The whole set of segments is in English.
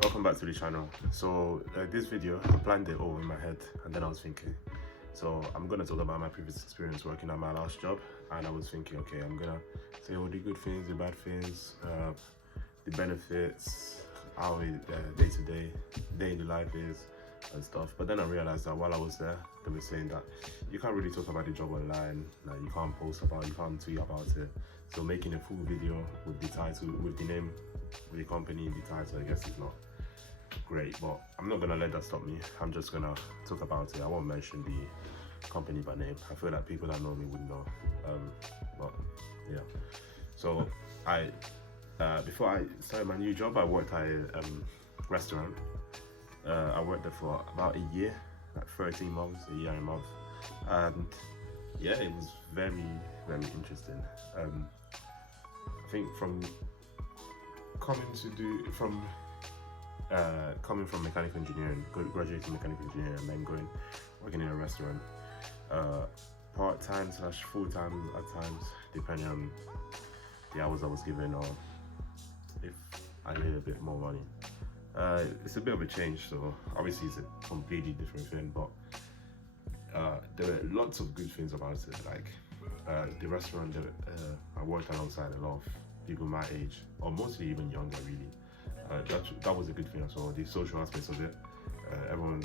Welcome back to the channel. So this video, I planned it all in my head, and then I was thinking, so I'm gonna talk about my previous experience working at my last job, and I was thinking, okay, I'm gonna say all the good things, the bad things, the benefits, how it day to day, day in the life is, and stuff. But then I realized that while I was there, they were saying that you can't really talk about the job online, like you can't post about, you can't tweet about it. So making a full video with the title, with the name, with the company in the title, I guess is not great, but I'm not gonna let that stop me. I'm just gonna talk about it. I won't mention the company by name. I feel like people that know me would know. But yeah. So I before I started my new job, I worked at a restaurant. I worked there for about a year, like 13 months, a year and a month, and yeah, it was very, very interesting. I think from coming from mechanical engineering, graduating mechanical engineering, and then going working in a restaurant, part-time slash full-time at times, depending on the hours I was given or if I need a bit more money. It's a bit of a change, so obviously it's a completely different thing, but there were lots of good things about it. Like the restaurant that I worked alongside a lot of people my age, or mostly even younger, really. That was a good thing as well. The social aspects of it, everyone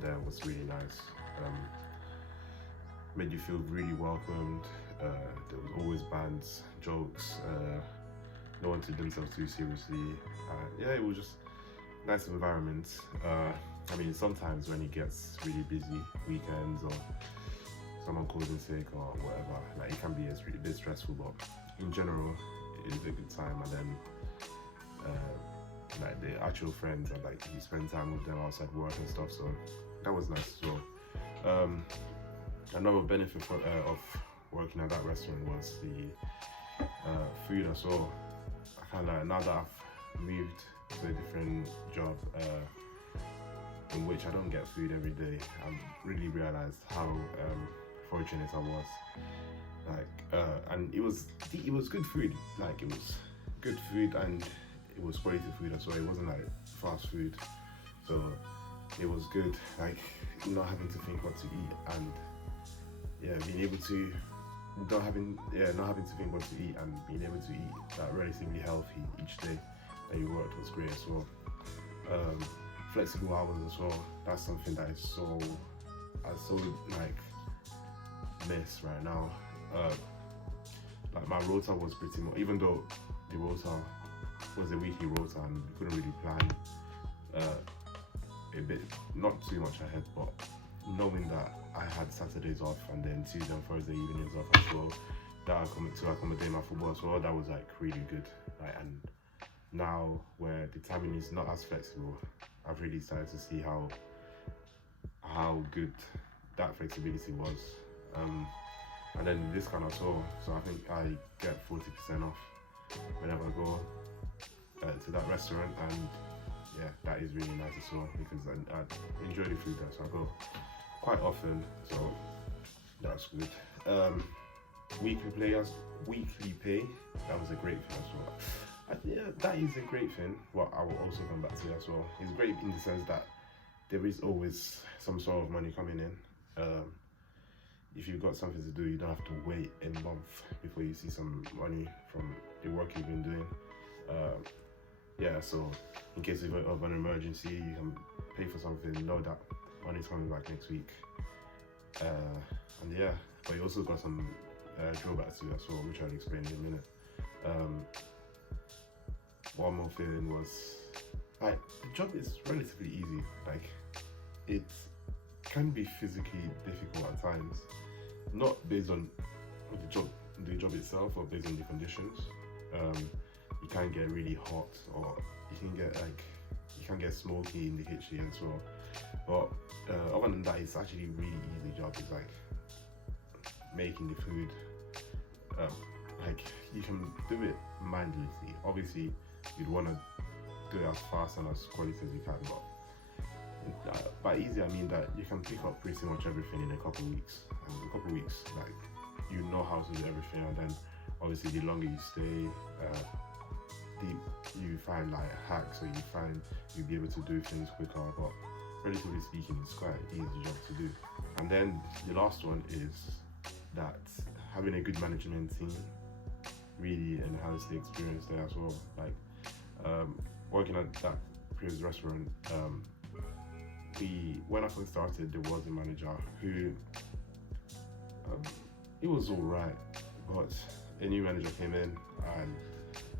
there was really nice. Made you feel really welcomed. There was always bands, jokes. No one took themselves too seriously. Yeah, it was just nice environment. I mean, sometimes when it gets really busy, weekends or someone calls in sick or whatever, like it can be a bit stressful, but in general, it is a good time. And then like the actual friends, and like you spend time with them outside work and stuff, so that was nice as well. Another benefit of working at that restaurant was the food as well. I kind of like, now that I've moved to a different job in which I don't get food every day, I've really realized how fortunate I was. Like and it was good food. Like it was good food, and it was quality food as well. It wasn't like fast food, so it was good. Like not having to think what to eat, and yeah, being able to not having to think what to eat, and being able to eat that relatively healthy each day that you worked was great as well. Flexible hours as well. That's something that is I so like miss right now. Like my rota was pretty much, even though the rota was a weekly rota and we couldn't really plan a bit, not too much ahead, but knowing that I had Saturdays off and then Tuesday and Thursday evenings off as well, that to accommodate my football as well, that was like really good. Like, and now where the timing is not as flexible, I've really started to see how good that flexibility was. And then this kind of so I think I get 40% off whenever I go to that restaurant, and yeah, that is really nice as well, because I enjoy the food there, so I go quite often, so that's good. Weekly pay, that was a great thing as well. Yeah, that is a great thing. Well, I will also come back to it as well. It's great in the sense that there is always some sort of money coming in. If you've got something to do, you don't have to wait a month before you see some money from the work you've been doing. Yeah, so in case of an emergency, you can pay for something, know that money's coming back next week. And yeah, but you also got some drawbacks to it as well, which I'll explain in a minute. One more thing was, like, the job is relatively easy. Like, it can be physically difficult at times, not based on the job itself or based on the conditions. You can get really hot, or you can get smoky in the kitchen as well. But other than that, it's actually a really easy job. It's like making the food. Like you can do it mindlessly. Obviously, you'd want to do it as fast and as quality as you can, but by easy I mean that you can pick up pretty much everything in a couple of weeks. And in a couple of weeks, like, you know how to do everything, and then obviously the longer you stay, you find like hacks, or you find you'll be able to do things quicker, but relatively speaking, it's quite an easy job to do. And then the last one is that having a good management team really enhanced the experience there as well. Like working at that previous restaurant, when I first started, there was a manager who it was all right, but a new manager came in and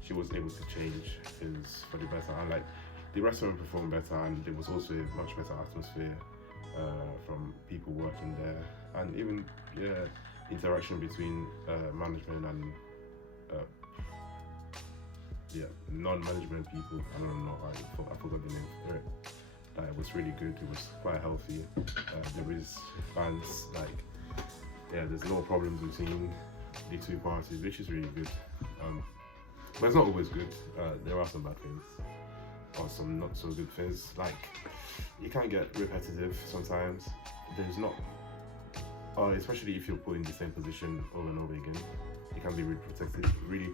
she was able to change things for the better. And like the restaurant performed better, and there was also a much better atmosphere from people working there, and even interaction between management and non-management people. I don't know, I forgot the name for it. It was really good. It was quite healthy. There is balance, there's no problems between the two parties, which is really good. But it's not always good. There are some bad things, or some not so good things. Like, it can get repetitive sometimes. There's not, especially if you're put in the same position over and over again, it can be really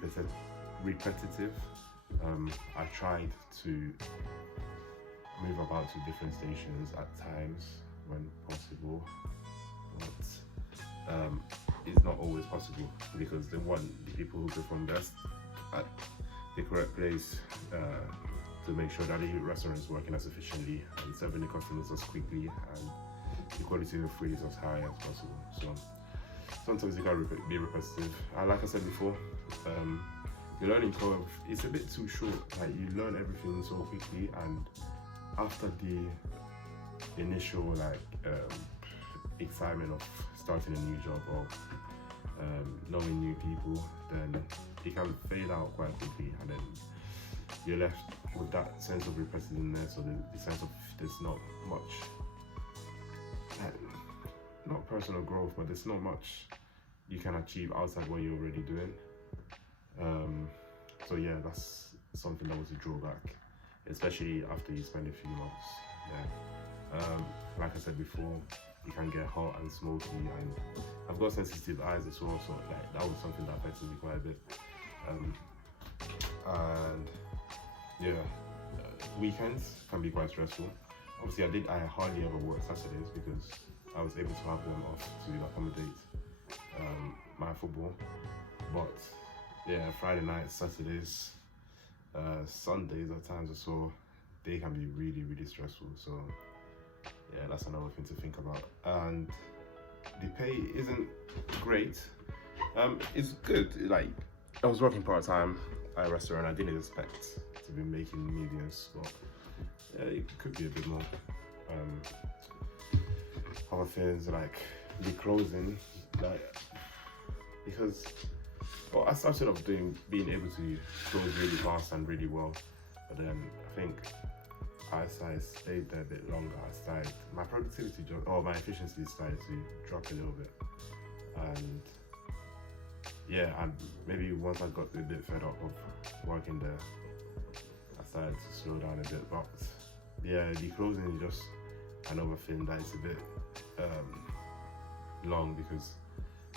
repetitive. I tried to move about to different stations at times when possible, but it's not always possible, because they want the people who perform best at the correct place to make sure that the restaurant is working as efficiently and serving the customers as quickly and the quality of food is as high as possible. So sometimes it can be repetitive, and like I said before, the learning curve is a bit too short. Like, you learn everything so quickly, and after the initial excitement of starting a new job or knowing new people, then it can fade out quite quickly, and then you're left with that sense of repetitiveness, or the sense of there's not much, not personal growth, but there's not much you can achieve outside what you're already doing. So yeah, that's something that was a drawback, especially after you spend a few months. Like I said before, it can get hot and smoky, and I've got sensitive eyes as well, so that was something that affected me quite a bit. And yeah, weekends can be quite stressful. Obviously, I hardly ever work Saturdays because I was able to have them off to accommodate my football. But yeah, Friday nights, Saturdays, Sundays at times or so, they can be really, really stressful. So yeah, that's another thing to think about. And the pay isn't great. It's good. Like, I was working part-time at a restaurant. I didn't expect to be making millions, but yeah, it could be a bit more. Other things like the closing, because I started off being able to close really fast and really well, but then I think as I stayed there a bit longer, my productivity my efficiency started to drop a little bit, and yeah, and maybe once I got a bit fed up of working there, I started to slow down a bit. But yeah, the closing is just another thing that is a bit long, because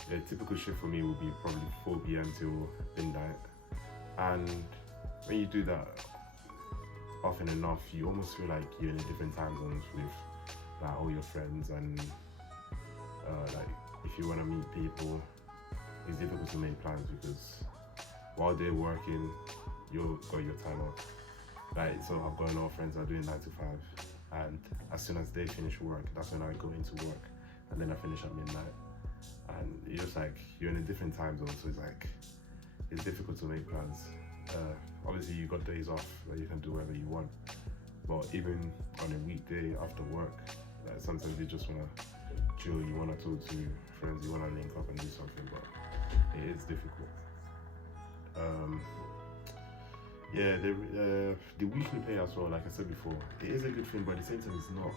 the typical shift for me would be probably 4 p.m. till midnight, and when you do that often enough, you almost feel like you're in a different time zones with all your friends, and if you want to meet people, it's difficult to make plans because while they're working, you've got your time off. So I've got a lot of friends that are doing 9 to 5, and as soon as they finish work, that's when I go into work, and then I finish at midnight. And it's just you're in a different time zone, so it's difficult to make plans. Obviously, you got days off where you can do whatever you want, but even on a weekday after work, sometimes you just want to chill, you want to talk to friends, you want to link up and do something, but it is difficult. Yeah, the weekly pay as well, like I said before, it is a good thing, but at the same time, it's not.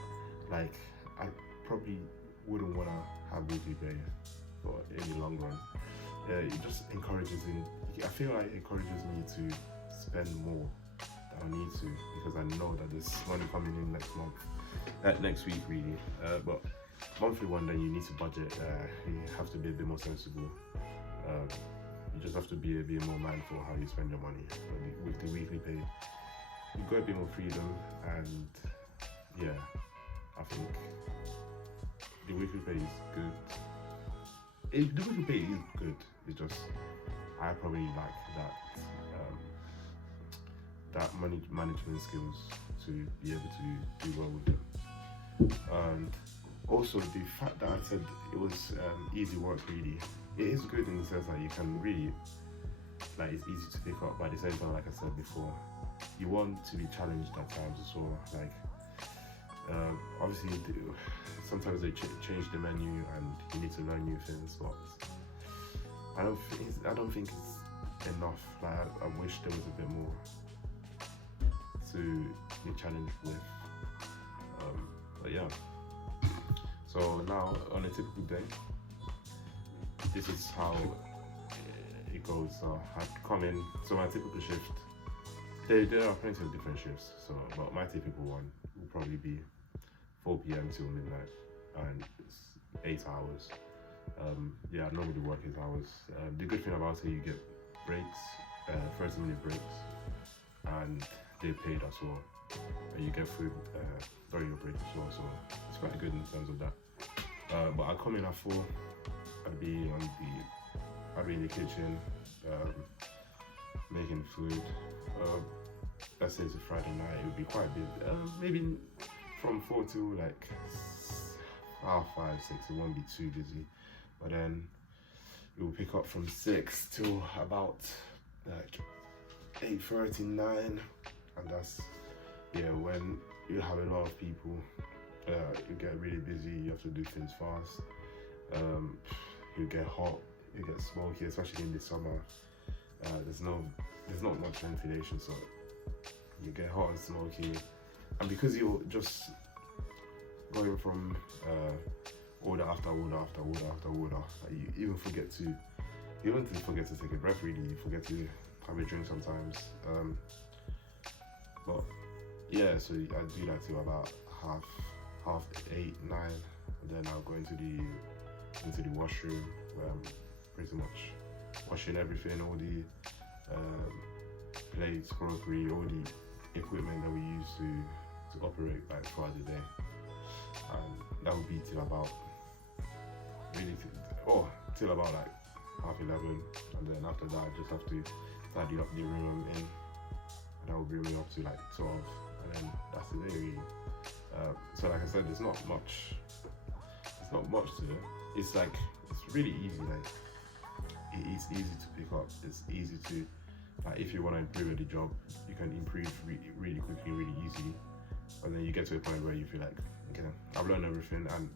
I probably wouldn't want to have weekly pay for in the long run. It just I feel like it encourages me to spend more than I need to, because I know that there's money coming in next week really. But monthly one, then you need to budget. You have to be a bit more sensible. You just have to be a bit more mindful how you spend your money. But with the weekly pay, you got a bit more freedom, and yeah, I think the weekly pay is good. The weekly pay is good. It's just I probably like that money management skills to be able to do well with them. And also the fact that I said it was easy work, really, it is good in the sense that you can really, like, it's easy to pick up, but at the same time, like I said before, you want to be challenged at times as well. Like obviously sometimes they change the menu and you need to learn new things, but I don't think it's enough. Like I wish there was a bit more to be challenged with. But yeah. So now on a typical day, this is how it goes. So I come in. So my typical shift. There are plenty of different shifts. So, but my typical one will probably be 4 p.m. till midnight, and it's 8 hours. Yeah, I normally work 8 hours. The good thing about it, you get breaks, 30-minute breaks, and they're paid as well. And you get food during your break as well, so it's quite good in terms of that. But I come in at 4. I'd be in the kitchen making food. Let's say it's a Friday night, it would be quite busy. Maybe from 4 to like 5, 6, it won't be too busy. But then it will pick up from 6 till about like 8:30, 9, and that's when you have a lot of people. You get really busy. You have to do things fast. You get hot. You get smoky, especially in the summer. There's not much ventilation, so you get hot and smoky. And because you're just going from order after order after order after order, you even forget to take a breath. Really, you forget to have a drink sometimes. But yeah, so I do that till about half 8, 9, and then I'll go into the washroom where I'm pretty much washing everything, all the plates, crockery, all the equipment that we use to operate like throughout the day. And that would be till about like 11:30, and then after that I just have to tidy up the room I'm in, and that will bring me up to like 12, and then that's the day really. So like I said, there's not much to it. It's really easy. Like it is easy to pick up. It's easy to, like, if you want to improve at the job, you can improve really quickly, really easily. And then you get to a point where you feel like, okay, I've learned everything, and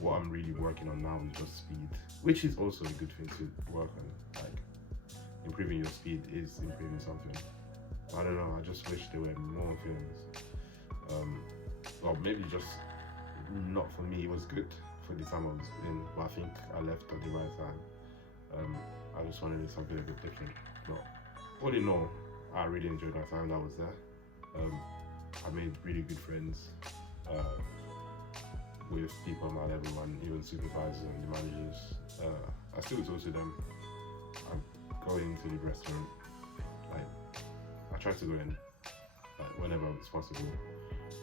what I'm really working on now is just speed, which is also a good thing to work on. Like improving your speed is improving something. I don't know. I just wish there were more things. Well, maybe just not for me. It was good for the time I was in, but I think I left at the right time. I just wanted something a bit different. But all in all, I really enjoyed my time that I was there. I made really good friends with people on my level, and even supervisors and the managers. I still talk to them. I go into the restaurant. Like I try to go in like whenever it's possible.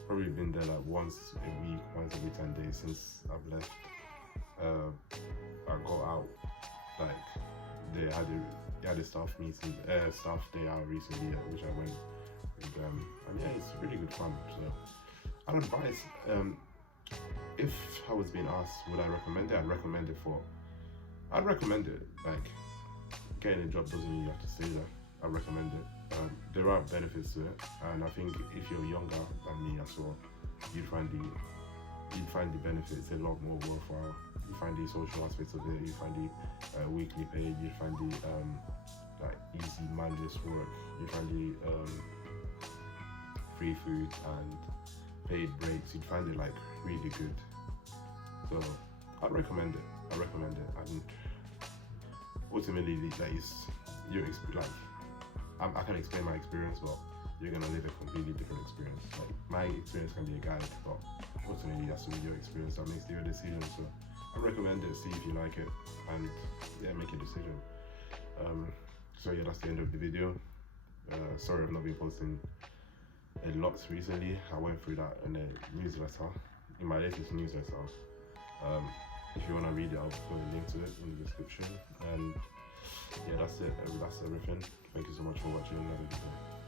Probably been there like once a week, once every 10 days since I've left. I go out, like they had a staff meeting, staff day out recently, which I went with them, and yeah, it's really good fun. So I'd advise, if I was being asked would I recommend it, I'd recommend it. Like getting a job doesn't mean you have to stay there. I recommend it. There are benefits to it, and I think if you're younger than me as well, you'd find the benefits a lot more worthwhile. You find the social aspects of it. You find the weekly pay. You find the like easy mindless work. You find the free food and paid breaks. You'd find it like really good. So I'd recommend it. And ultimately, like I can explain my experience, but you're gonna live a completely different experience. Like my experience can be a guide, but ultimately that's your experience that makes your decision. So I recommend it. See if you like it, and yeah, make a decision. So yeah, that's the end of the video. Sorry I've not been posting a lot recently. I went through that in a newsletter, in my latest newsletter. If you want to read it, I'll put a link to it in the description. And yeah, that's it. That's everything. Thank you so much for watching another video.